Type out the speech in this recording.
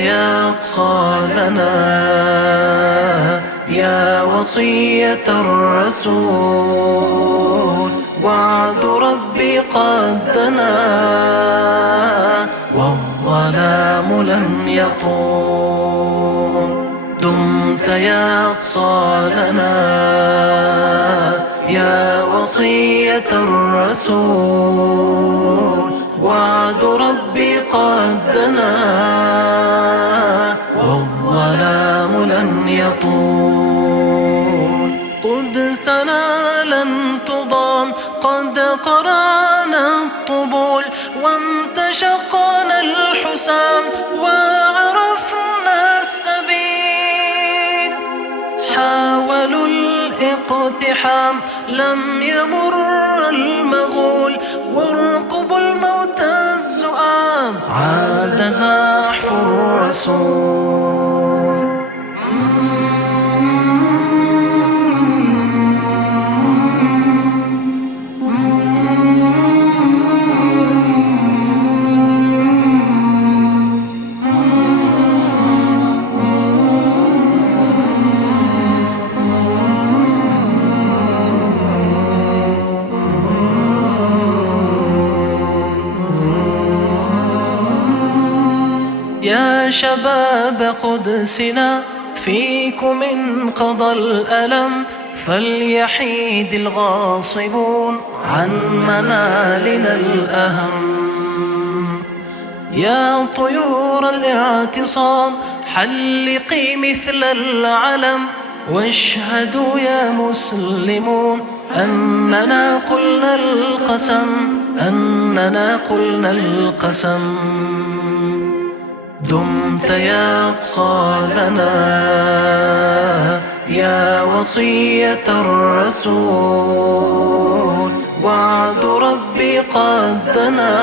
يقصى لنا يا وصية الرسول، وعد ربي قد دنا والظلام لم يطول. دمت يقصى لنا يا وصية الرسول، وعد ربي قد دنا والظلام لن يطول. قدسنا لن تضام قد قرعنا الطبول، وامتشقنا الحسام وعرفنا السبيل. حاولوا الاقتحام لم يمر المغول، وارقبوا الموت الزؤام عاد زحف الرسول. يا شباب قدسنا فيكم انقضى الألم، فليحيد الغاصبون عن منالنا الأهم. يا طيور الاعتصام حلقي مثل العلم، واشهدوا يا مسلمون أننا قلنا القسم. دمت يقصى لنا يا وصية الرسول، وعد ربي قد دنا